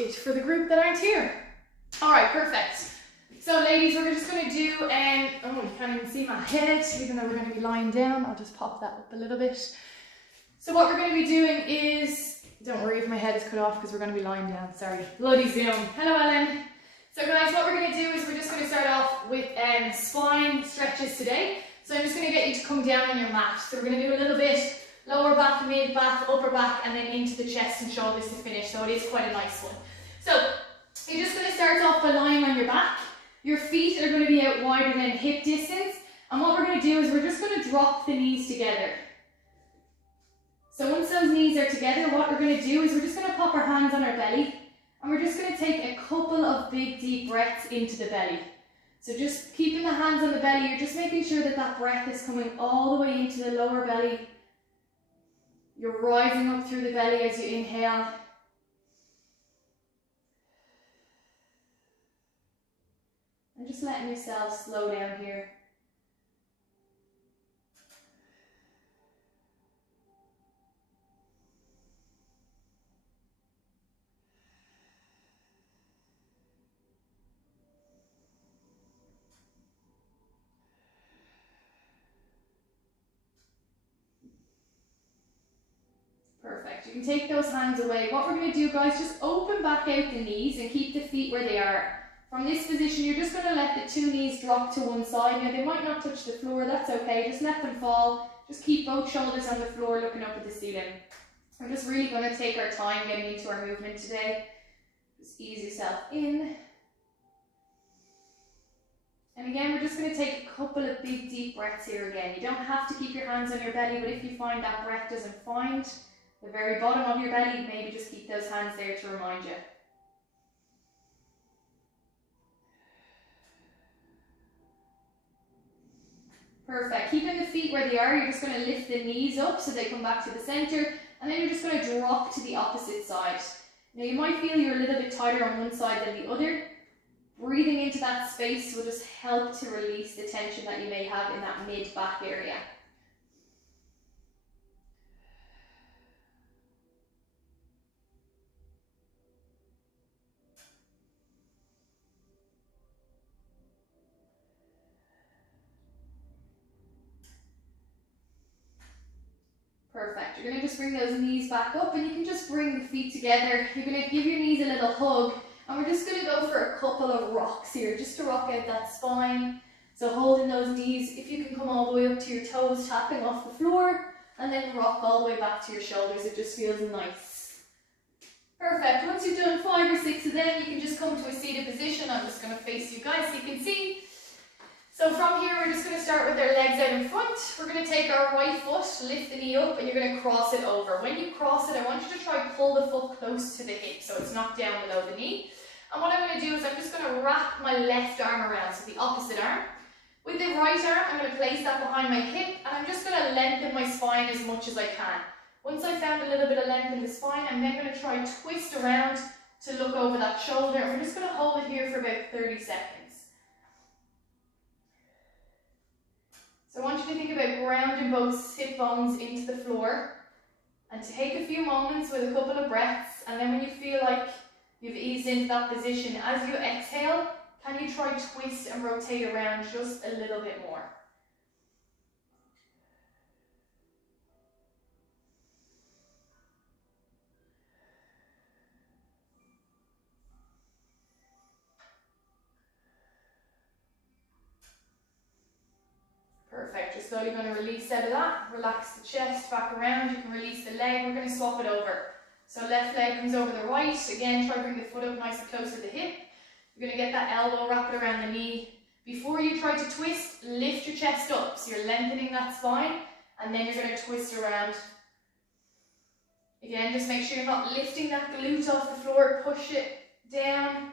it for the group that aren't here. All right, perfect. So ladies, we're just going to do, oh, you can't even see my head, even though we're going to be lying down. I'll just pop that up a little bit. So what we're going to be doing is, don't worry if my head is cut off because we're going to be lying down, sorry. Bloody Zoom. Hello, Ellen. So guys, what we're going to do is we're just going to start off with spine stretches today. So I'm just going to get you to come down on your mat. So we're going to do a little bit lower back, mid back, upper back, and then into the chest and shoulders to finish. So it is quite a nice one. So you're just going to start off by lying on your back. Your feet are going to be out wider than hip distance. And what we're going to do is we're just going to drop the knees together. So once those knees are together, what we're going to do is we're just going to pop our hands on our belly. And we're just going to take a couple of big deep breaths into the belly. So just keeping the hands on the belly, you're just making sure that that breath is coming all the way into the lower belly. You're rising up through the belly as you inhale. And just letting yourself slow down here. Perfect. You can take those hands away. What we're going to do, guys, just open back out the knees and keep the feet where they are. From this position, you're just going to let the two knees drop to one side. Now, they might not touch the floor. That's okay. Just let them fall. Just keep both shoulders on the floor, looking up at the ceiling. We're just really going to take our time getting into our movement today. Just ease yourself in. And again, we're just going to take a couple of big, deep breaths here again. You don't have to keep your hands on your belly, but if you find that breath doesn't find the very bottom of your belly, maybe just keep those hands there to remind you. Perfect. Keeping the feet where they are, you're just going to lift the knees up so they come back to the center, and then you're just going to drop to the opposite side. Now you might feel you're a little bit tighter on one side than the other. Breathing into that space will just help to release the tension that you may have in that mid-back area. Perfect. You're going to just bring those knees back up, and you can just bring the feet together. You're going to give your knees a little hug, and we're just going to go for a couple of rocks here, just to rock out that spine. So holding those knees, if you can come all the way up to your toes, tapping off the floor, and then rock all the way back to your shoulders. It just feels nice. Perfect. Once you've done 5 or 6 of them, you can just come to a seated position. I'm just going to face you guys so you can see. So from here, we're just going to start with our legs out in front. We're going to take our right foot, lift the knee up, and you're going to cross it over. When you cross it, I want you to try pull the foot close to the hip so it's not down below the knee. And what I'm going to do is I'm just going to wrap my left arm around, so the opposite arm. With the right arm, I'm going to place that behind my hip, and I'm just going to lengthen my spine as much as I can. Once I've found a little bit of length in the spine, I'm then going to try twist around to look over that shoulder, and we're just going to hold it here for about 30 seconds. So I want you to think about grounding both hip bones into the floor, and to take a few moments with a couple of breaths, and then when you feel like you've eased into that position, as you exhale, can you try twist and rotate around just a little bit more? Perfect. You're slowly going to release out of that. Relax the chest back around. You can release the leg. We're going to swap it over. So left leg comes over the right. Again, try to bring the foot up nice and close to the hip. You're going to get that elbow wrapped around the knee. Before you try to twist, lift your chest up. So you're lengthening that spine, and then you're going to twist around. Again, just make sure you're not lifting that glute off the floor. Push it down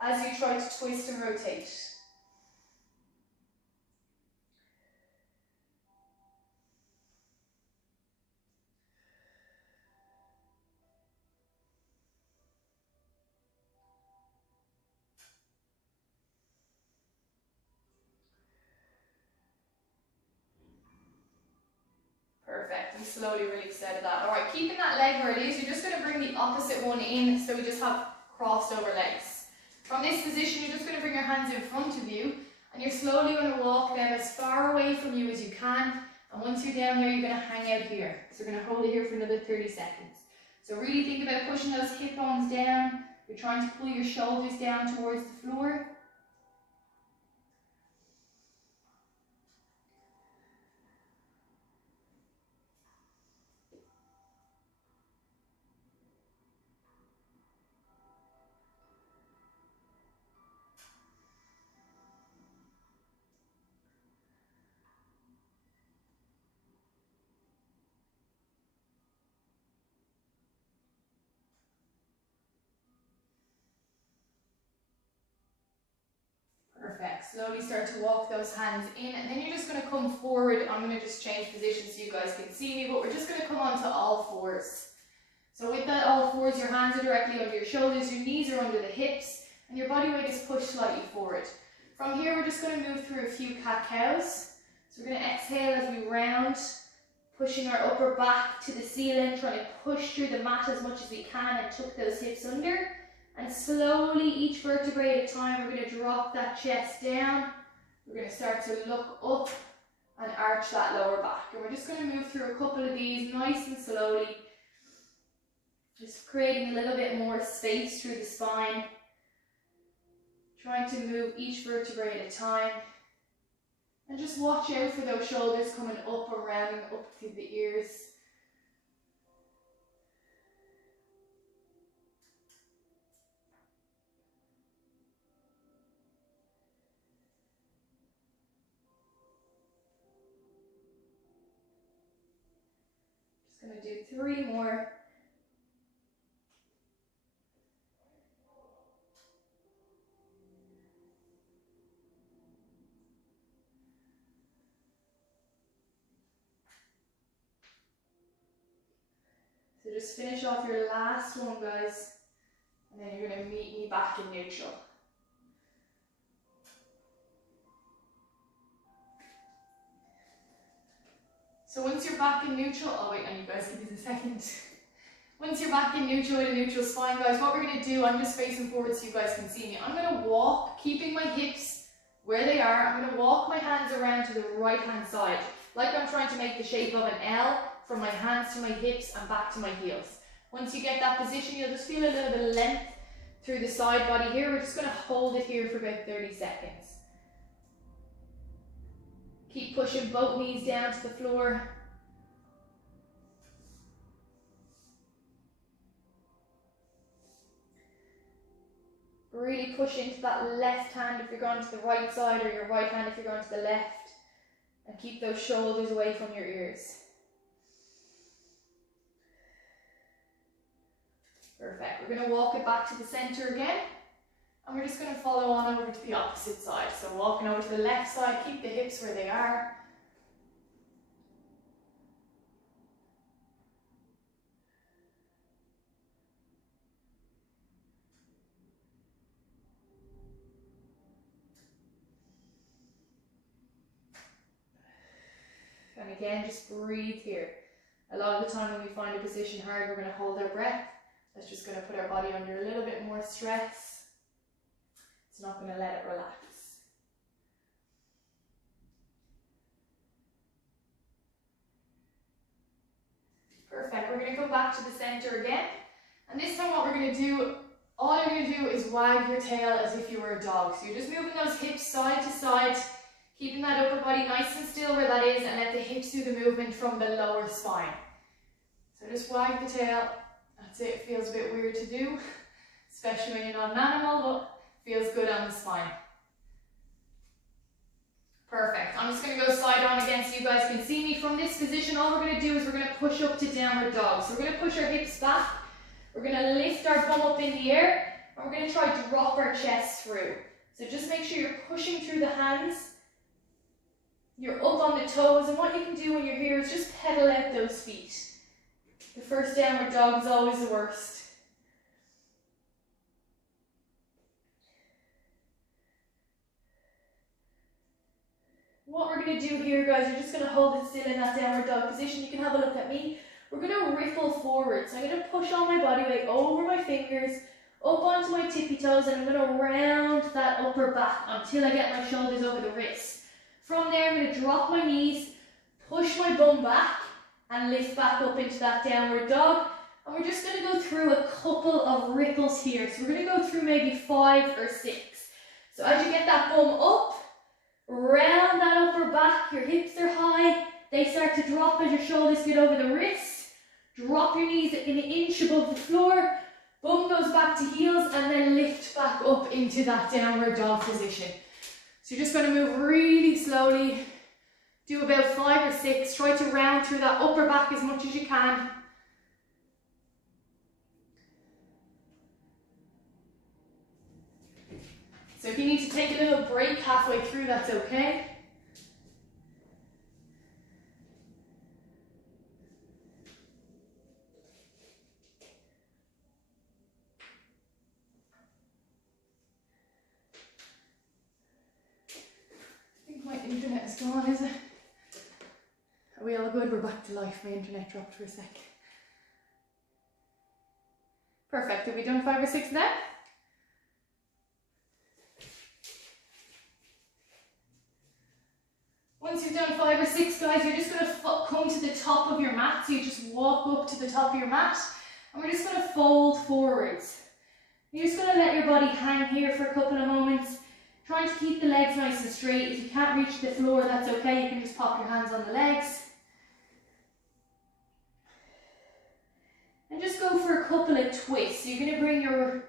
as you try to twist and rotate. Perfect, and slowly release out of that. Alright, keeping that leg where it is, you're just going to bring the opposite one in, so we just have crossed over legs. From this position, you're just going to bring your hands in front of you, and you're slowly going to walk them as far away from you as you can. And once you're down there, you're going to hang out here. So we're going to hold it here for another 30 seconds. So really think about pushing those hip bones down. You're trying to pull your shoulders down towards the floor. Perfect. Slowly start to walk those hands in, and then you're just going to come forward. I'm going to just change positions so you guys can see me, but we're just going to come onto all fours. So with that all fours, your hands are directly under your shoulders, your knees are under the hips, and your body weight is pushed slightly forward. From here, we're just going to move through a few cat-cows. So we're going to exhale as we round, pushing our upper back to the ceiling, trying to push through the mat as much as we can and tuck those hips under. And slowly, each vertebrae at a time, we're going to drop that chest down. We're going to start to look up and arch that lower back. And we're just going to move through a couple of these nice and slowly. Just creating a little bit more space through the spine. Trying to move each vertebrae at a time. And just watch out for those shoulders coming up and rounding up through the ears. Just going to do 3 more. So just finish off your last one, guys, and then you're going to meet me back in neutral. So once you're back in neutral, oh wait, I need you guys to give this a second. Once you're back in neutral with a neutral spine, guys, what we're going to do, I'm just facing forward so you guys can see me. I'm going to walk, keeping my hips where they are. I'm going to walk my hands around to the right hand side, like I'm trying to make the shape of an L, from my hands to my hips and back to my heels. Once you get that position, you'll just feel a little bit of length through the side body here. We're just going to hold it here for about 30 seconds. Keep pushing both knees down to the floor. Really push into that left hand if you're going to the right side, or your right hand if you're going to the left. And keep those shoulders away from your ears. Perfect. We're going to walk it back to the center again. And we're just going to follow on over to the opposite side. So walking over to the left side, keep the hips where they are. And again, just breathe here. A lot of the time when we find a position hard, we're going to hold our breath. That's just going to put our body under a little bit more stress. It's not going to let it relax. Perfect. We're going to come back to the center again. And this time what we're going to do, all you're going to do is wag your tail as if you were a dog. So you're just moving those hips side to side, keeping that upper body nice and still where that is, and let the hips do the movement from the lower spine. So just wag the tail. That's it. It feels a bit weird to do, especially when you're not an animal, but feels good on the spine. Perfect. I'm just going to go side on again so you guys can see me. From this position, all we're going to do is we're going to push up to downward dog. So we're going to push our hips back. We're going to lift our bum up in the air, and we're going to try to drop our chest through. So just make sure you're pushing through the hands. You're up on the toes, and what you can do when you're here is just pedal out those feet. The first downward dog is always the worst. What we're going to do here, guys, you're just going to hold it still in that downward dog position. You can have a look at me. We're going to ripple forward. So I'm going to push all my body weight over my fingers, up onto my tippy toes, and I'm going to round that upper back until I get my shoulders over the wrists. From there, I'm going to drop my knees, push my bum back, and lift back up into that downward dog. And we're just going to go through a couple of ripples here. So we're going to go through maybe 5 or 6. So as you get that bum up, round that upper back, your hips are high, they start to drop as your shoulders get over the wrists. Drop your knees an inch above the floor, bum goes back to heels, and then lift back up into that downward dog position. So you're just going to move really slowly, do about 5 or 6, try to round through that upper back as much as you can. So if you need to take a little break halfway through, that's okay. I think my internet is gone, is it? Are we all good? We're back to life. My internet dropped for a sec. Perfect. Have we done 5 or 6 then? Once you've done 5 or 6, guys, you're just going to come to the top of your mat. So you just walk up to the top of your mat, and we're just going to fold forwards. You're just going to let your body hang here for a couple of moments, trying to keep the legs nice and straight. If you can't reach the floor, that's okay. You can just pop your hands on the legs. And just go for a couple of twists. You're going to bring your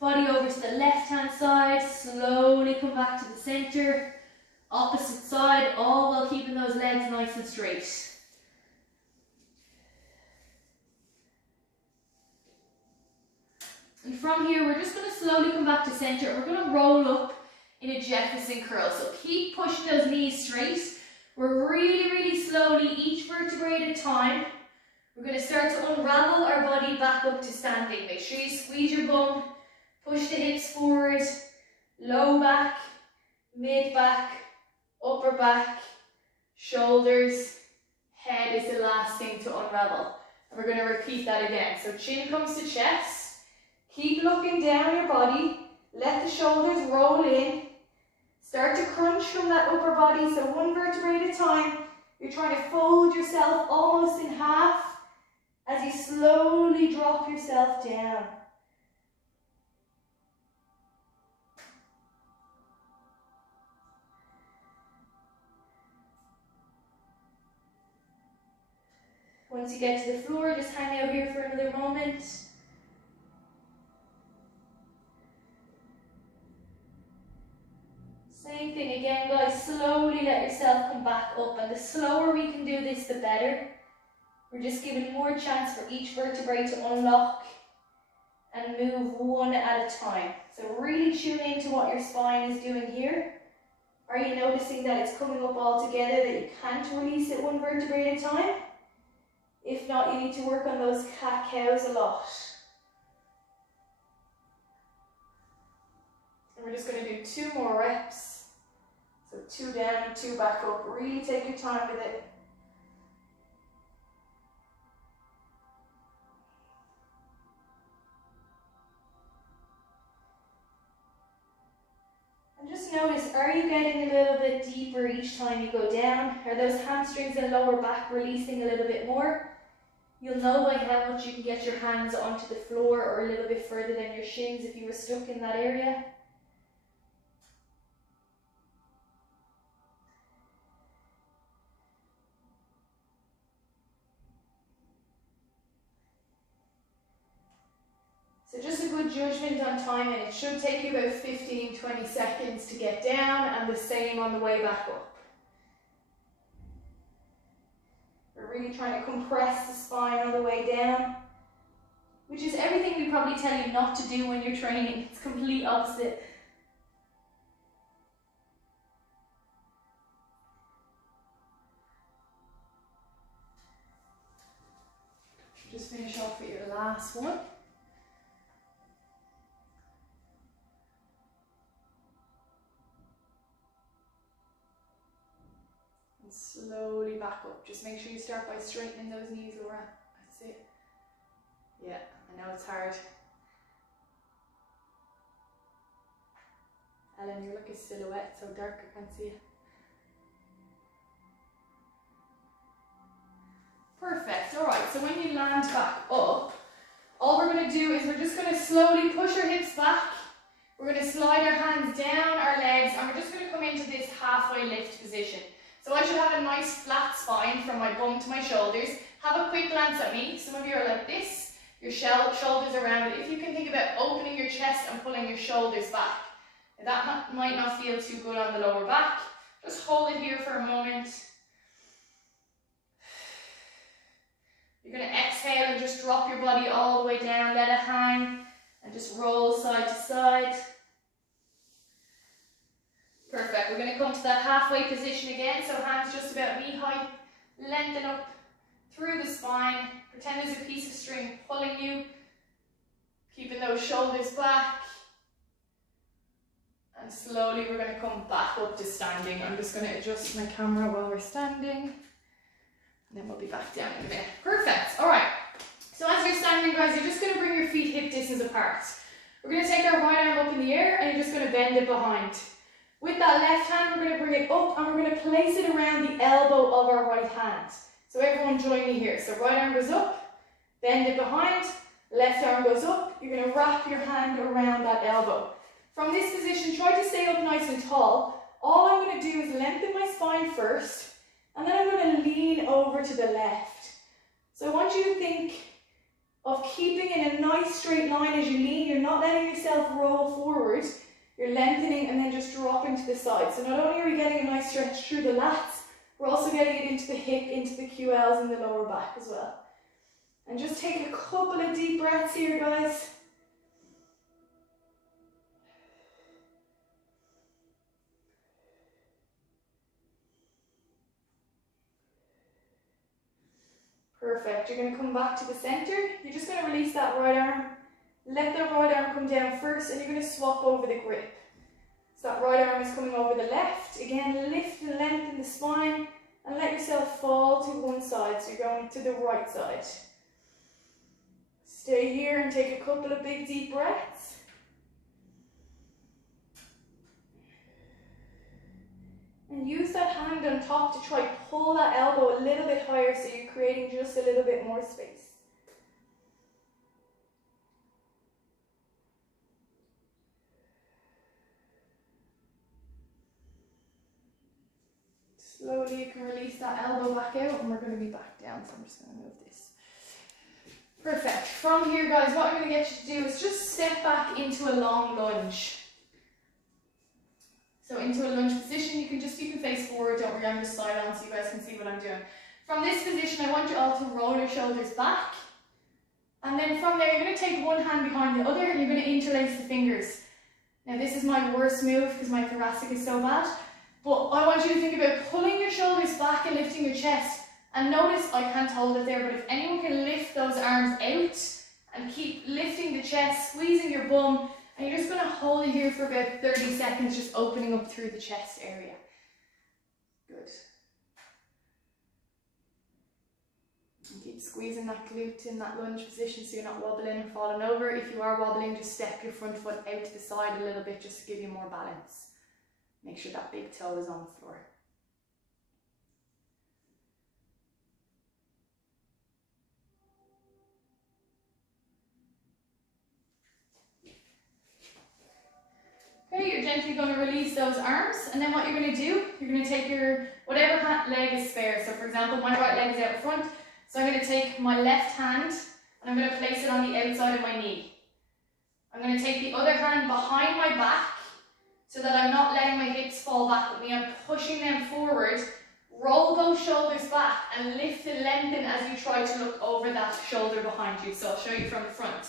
body over to the left-hand side, slowly come back to the center. Opposite side, all while keeping those legs nice and straight. And from here, we're just going to slowly come back to center. We're going to roll up in a Jefferson curl. So keep pushing those knees straight. We're really, really slowly, each vertebrae at a time. We're going to start to unravel our body back up to standing. Make sure you squeeze your bum, push the hips forward, low back, mid back, upper back, shoulders, head is the last thing to unravel. And we're going to repeat that again. So chin comes to chest, keep looking down your body, let the shoulders roll in, start to crunch from that upper body, so 1 vertebrae at a time. You're trying to fold yourself almost in half as you slowly drop yourself down. Once you get to the floor, just hang out here for another moment. Same thing again, guys. Slowly let yourself come back up, and the slower we can do this, the better. We're just giving more chance for each vertebrae to unlock and move 1 at a time. So really tune into what your spine is doing here. Are you noticing that it's coming up all together, that you can't release it 1 vertebrae at a time? If not, you need to work on those cat-cows a lot. And we're just going to do 2 more reps. So 2 down and 2 back up. Really take your time with it. And just notice, are you getting a little bit deeper each time you go down? Are those hamstrings and lower back releasing a little bit more? You'll know by how much you can get your hands onto the floor, or a little bit further than your shins if you were stuck in that area. So just a good judgment on timing. It should take you about 15-20 seconds to get down, and the same on the way back up. We're really trying to compress the spine on the way down, which is everything we probably tell you not to do when you're training. It's complete opposite. Just finish off with your last one. And slowly back up. Just make sure you start by straightening those knees, Laura. That's it. Yeah, I know it's hard. Ellen, you're like a silhouette, so dark I can't see you. Perfect. Alright, so when you land back up, all we're going to do is we're just going to slowly push our hips back. We're going to slide our hands down our legs, and we're just going to come into this halfway lift position. So I should have a nice flat spine from my bum to my shoulders. Have a quick glance at me. Some of you are like this, your shoulders around it. If you can think about opening your chest and pulling your shoulders back. That might not feel too good on the lower back. Just hold it here for a moment. You're going to exhale and just drop your body all the way down, let it hang, and just roll side to side. Perfect. We're going to come to that halfway position again, so hands just about knee height, lengthen up through the spine. Pretend there's a piece of string pulling you, keeping those shoulders back. And slowly we're going to come back up to standing. I'm just going to adjust my camera while we're standing. And then we'll be back down in a minute. Perfect. All right. So as you're standing, guys, you're just going to bring your feet hip distance apart. We're going to take our right arm up in the air and you're just going to bend it behind. With that left hand, we're going to bring it up and we're going to place it around the elbow of our right hand. So everyone join me here. So right arm goes up, bend it behind, left arm goes up. You're going to wrap your hand around that elbow. From this position, try to stay up nice and tall. All I'm going to do is lengthen my spine first. And then I'm going to lean over to the left. So I want you to think of keeping in a nice straight line as you lean. You're not letting yourself roll forward. You're lengthening and then just dropping to the side. So not only are we getting a nice stretch through the lats, we're also getting it into the hip, into the QLs and the lower back as well. And just take a couple of deep breaths here, guys. Perfect. You're going to come back to the center. You're just going to release that right arm. Let the right arm come down first and you're going to swap over the grip. So that right arm is coming over the left. Again, lift and lengthen the spine and let yourself fall to one side. So you're going to the right side. Stay here and take a couple of big deep breaths. And use that hand on top to try to pull that elbow a little bit higher so you're creating just a little bit more space. Slowly you can release that elbow back out and we're going to be back down, so I'm just going to move this. Perfect. From here, guys, what I'm going to get you to do is just step back into a long lunge. So into a lunge position, you can face forward, don't worry, I'm just side on so you guys can see what I'm doing. From this position, I want you all to roll your shoulders back. And then from there, you're going to take one hand behind the other and you're going to interlace the fingers. Now this is my worst move because my thoracic is so bad. But I want you to think about pulling your shoulders back and lifting your chest. And notice, I can't hold it there, but if anyone can lift those arms out and keep lifting the chest, squeezing your bum, and you're just going to hold it here for about 30 seconds, just opening up through the chest area. Good. And keep squeezing that glute in that lunge position so you're not wobbling or falling over. If you are wobbling, just step your front foot out to the side a little bit just to give you more balance. Make sure that big toe is on the floor. Okay, you're gently going to release those arms, and then what you're going to do, you're going to take your whatever leg is spare. So for example, my right leg is out front, so I'm going to take my left hand and I'm going to place it on the outside of my knee. I'm going to take the other hand behind my back so that I'm not letting my hips fall back with me. I'm pushing them forward. Roll those shoulders back and lift and lengthen as you try to look over that shoulder behind you. So I'll show you from the front.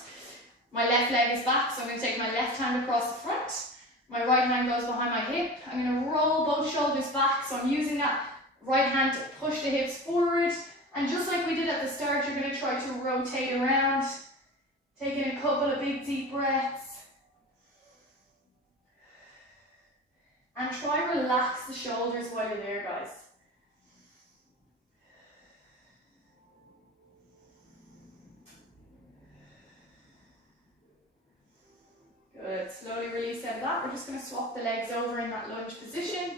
My left leg is back, so I'm going to take my left hand across the front. My right hand goes behind my hip. I'm going to roll both shoulders back, so I'm using that right hand to push the hips forward. And just like we did at the start, you're going to try to rotate around, taking a couple of big deep breaths. And try to relax the shoulders while you're there, guys. Good. Good. Slowly release out of that. We're just going to swap the legs over in that lunge position.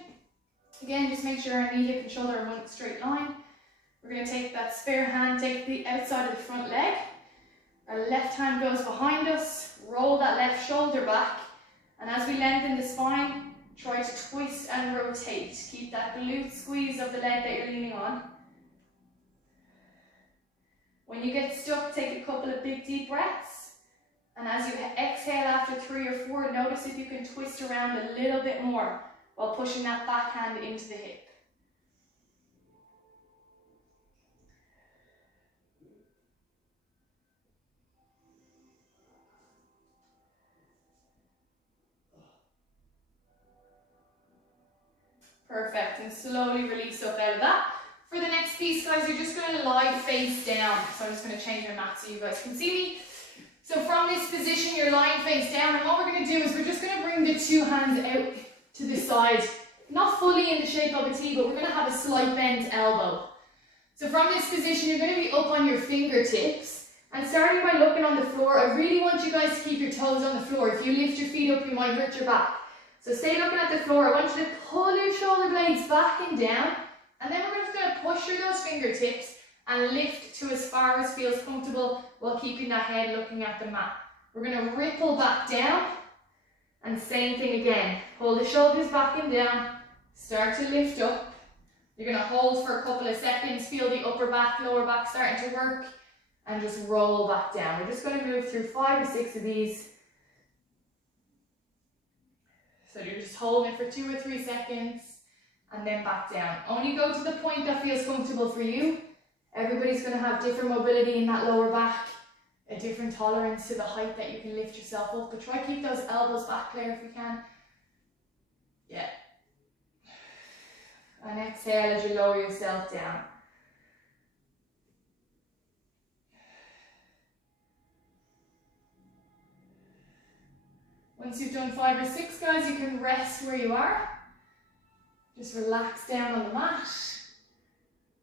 Again, just make sure our knee, hip and shoulder are one straight line. We're going to take that spare hand, take the outside of the front leg. Our left hand goes behind us. Roll that left shoulder back. And as we lengthen the spine, try to twist and rotate. Keep that glute squeeze of the leg that you're leaning on. When you get stuck, take a couple of big deep breaths. And as you exhale after 3 or 4, notice if you can twist around a little bit more while pushing that back hand into the hip. Perfect, and slowly release up out of that. For the next piece, guys, you're just going to lie face down. So I'm just going to change my mat so you guys can see me. So from this position, you're lying face down, and what we're going to do is we're just going to bring the 2 hands out to the side. Not fully in the shape of a T, but we're going to have a slight bent elbow. So from this position, you're going to be up on your fingertips. And starting by looking on the floor, I really want you guys to keep your toes on the floor. If you lift your feet up, you might hurt your back. So stay looking at the floor. I want you to pull your shoulder blades back and down. And then we're just going to push through those fingertips and lift to as far as feels comfortable while keeping that head looking at the mat. We're going to ripple back down. And same thing again. Pull the shoulders back and down. Start to lift up. You're going to hold for a couple of seconds. Feel the upper back, lower back starting to work. And just roll back down. We're just going to move through 5 or 6 of these. So you're just holding it for 2 or 3 seconds and then back down. Only go to the point that feels comfortable for you. Everybody's going to have different mobility in that lower back, a different tolerance to the height that you can lift yourself up. But try to keep those elbows back, Claire, if you can. Yeah. And exhale as you lower yourself down. Once you've done 5 or 6, guys, you can rest where you are. Just relax down on the mat.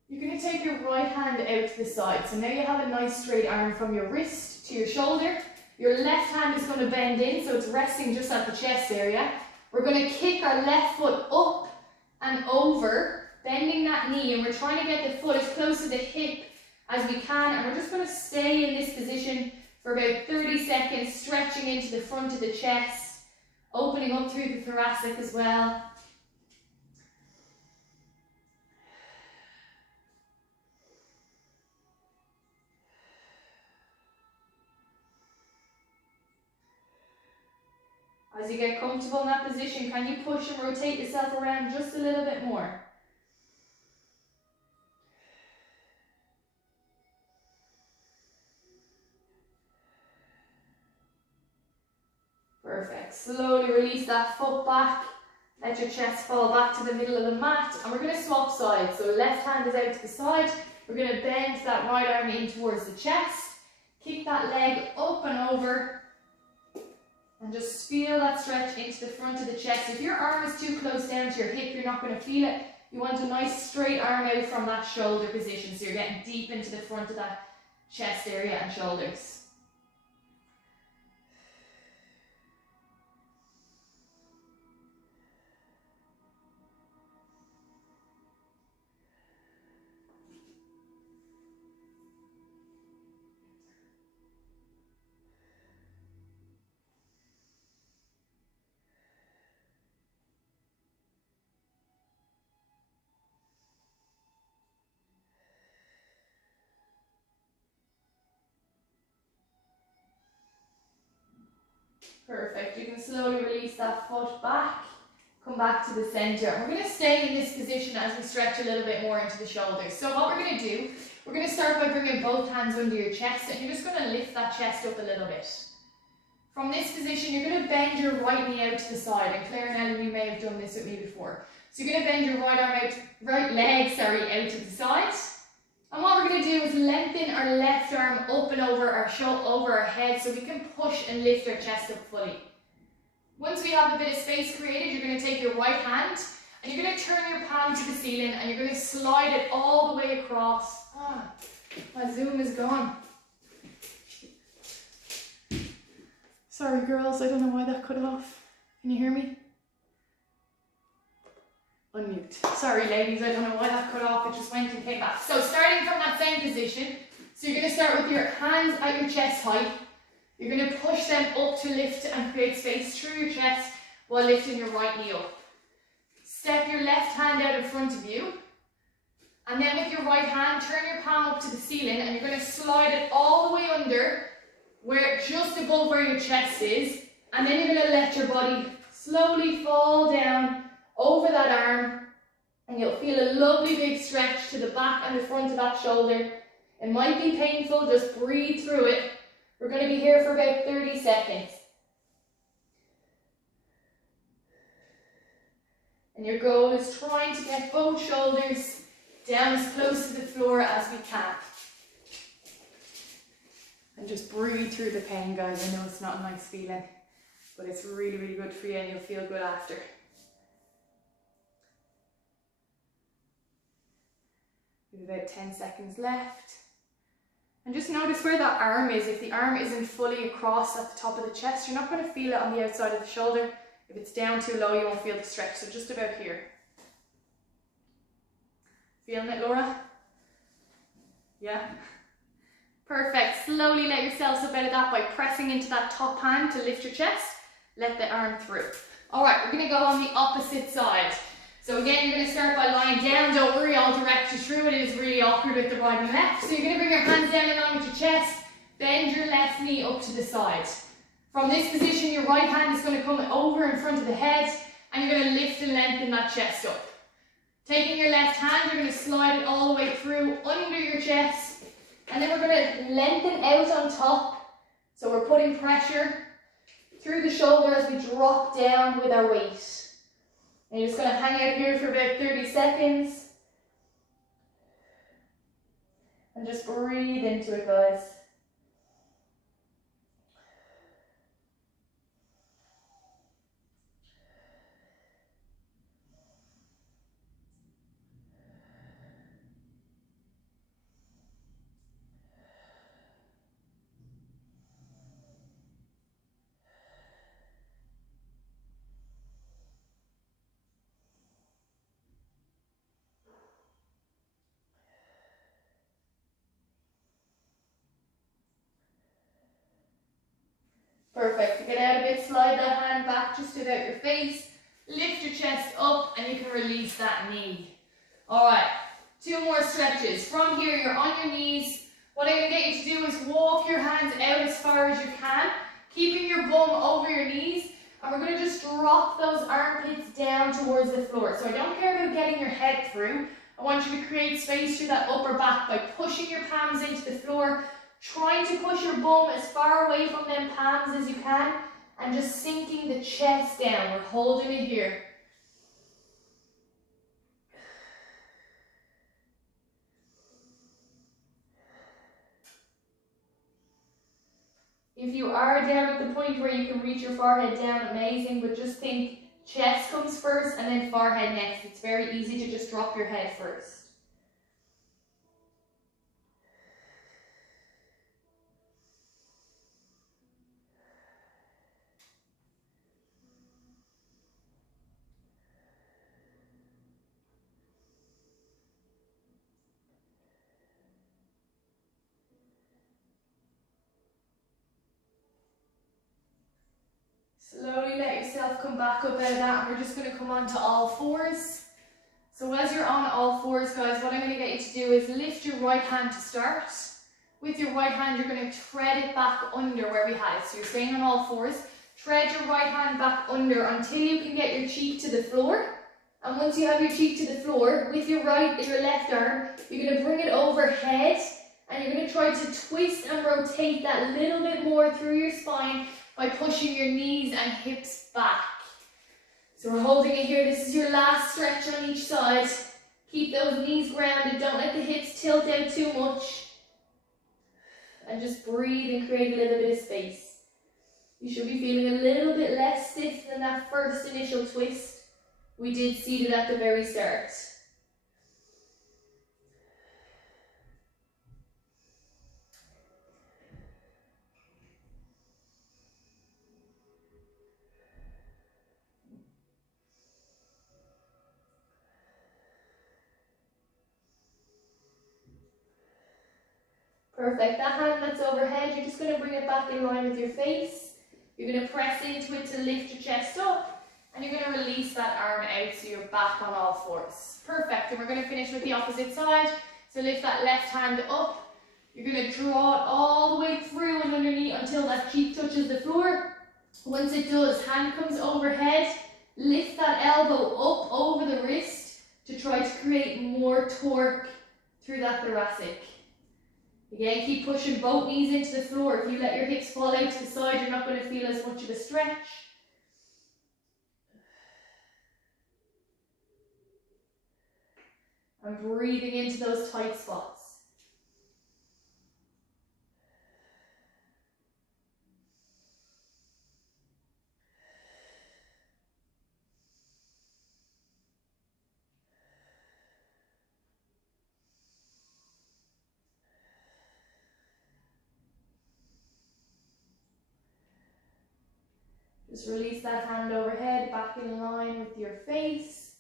You're going to take your right hand out to the side. So now you have a nice straight arm from your wrist to your shoulder. Your left hand is going to bend in, so it's resting just at the chest area. We're going to kick our left foot up and over, bending that knee, and we're trying to get the foot as close to the hip as we can. And we're just going to stay in this position for about 30 seconds, stretching into the front of the chest, opening up through the thoracic as well. As you get comfortable in that position, can you push and rotate yourself around just a little bit more? Perfect. Slowly release that foot back. Let your chest fall back to the middle of the mat. And we're going to swap sides. So left hand is out to the side. We're going to bend that right arm in towards the chest. Kick that leg up and over. And just feel that stretch into the front of the chest. If your arm is too close down to your hip, you're not going to feel it. You want a nice straight arm out from that shoulder position. So you're getting deep into the front of that chest area and shoulders. Perfect. You can slowly release that foot back, come back to the center. And we're going to stay in this position as we stretch a little bit more into the shoulders. So what we're going to do, we're going to start by bringing both hands under your chest, and you're just going to lift that chest up a little bit. From this position, you're going to bend your right knee out to the side. And Claire and Ellen, you may have done this with me before. So you're going to bend your right leg out to the side. And what we're going to do is lengthen our left arm up and over our head so we can push and lift our chest up fully. Once we have a bit of space created, you're going to take your right hand and you're going to turn your palm to the ceiling and you're going to slide it all the way across. My zoom is gone. Sorry girls, I don't know why that cut off. Can you hear me? Unmute. Sorry ladies, I don't know why that cut off, it just went and came back. So starting from that same position, so you're going to start with your hands at your chest height. You're going to push them up to lift and create space through your chest while lifting your right knee up. Step your left hand out in front of you, and then with your right hand, turn your palm up to the ceiling, and you're going to slide it all the way under, where just above where your chest is, and then you're going to let your body slowly fall down over that arm, and you'll feel a lovely big stretch to the back and the front of that shoulder. It might be painful, just breathe through it. We're going to be here for about 30 seconds. And your goal is trying to get both shoulders down as close to the floor as we can. And just breathe through the pain, guys. I know it's not a nice feeling, but it's really, really good for you, and you'll feel good after. We have about 10 seconds left. And just notice where that arm is. If the arm isn't fully across at the top of the chest, you're not going to feel it on the outside of the shoulder. If it's down too low, you won't feel the stretch. So just about here. Feeling it, Laura? Yeah? Perfect. Slowly let yourselves up out of that by pressing into that top hand to lift your chest. Let the arm through. Alright, we're going to go on the opposite side. So again, you're going to start by lying down. Don't worry, I'll direct you through. It is really awkward with the right and left. So you're going to bring your hands down in line with your chest. Bend your left knee up to the side. From this position, your right hand is going to come over in front of the head, and you're going to lift and lengthen that chest up. Taking your left hand, you're going to slide it all the way through under your chest, and then we're going to lengthen out on top. So we're putting pressure through the shoulder as we drop down with our weight. And you're just going to hang out here for about 30 seconds. And just breathe into it, guys. Perfect. To get out a bit, slide that hand back just about your face. Lift your chest up, and you can release that knee. Alright, 2 more stretches. From here, you're on your knees. What I'm going to get you to do is walk your hands out as far as you can, keeping your bum over your knees. And we're going to just drop those armpits down towards the floor. So I don't care about getting your head through. I want you to create space through that upper back by pushing your palms into the floor, trying to push your bum as far away from them palms as you can, and just sinking the chest down. We're holding it here. If you are down at the point where you can reach your forehead down, amazing, but just think chest comes first and then forehead next. It's very easy to just drop your head first. Slowly let yourself come back up out of that, and we're just going to come on to all fours. So as you're on all fours, guys, what I'm going to get you to do is lift your right hand to start. With your right hand, you're going to tread it back under where we had it. So you're staying on all fours. Tread your right hand back under until you can get your cheek to the floor. And once you have your cheek to the floor, with your left arm, you're going to bring it overhead, and you're going to try to twist and rotate that little bit more through your spine by pushing your knees and hips back. So we're holding it here. This is your last stretch on each side. Keep those knees grounded. Don't let the hips tilt out too much. And just breathe and create a little bit of space. You should be feeling a little bit less stiff than that first initial twist we did seated at the very start. Perfect. That hand that's overhead, you're just going to bring it back in line with your face. You're going to press into it to lift your chest up, and you're going to release that arm out so you're back on all fours. Perfect. And we're going to finish with the opposite side. So lift that left hand up. You're going to draw it all the way through and underneath until that cheek touches the floor. Once it does, hand comes overhead. Lift that elbow up over the wrist to try to create more torque through that thoracic. Again, keep pushing both knees into the floor. If you let your hips fall out to the side, you're not going to feel as much of a stretch. And breathing into those tight spots. Just release that hand overhead, back in line with your face.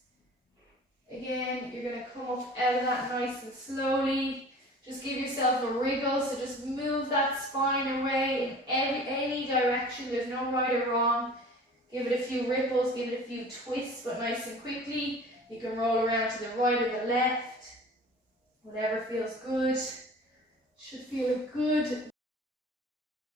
Again, you're going to come up out of that nice and slowly. Just give yourself a wriggle, so just move that spine away in any direction. There's no right or wrong. Give it a few ripples, give it a few twists, but nice and quickly. You can roll around to the right or the left. Whatever feels good. Should feel a good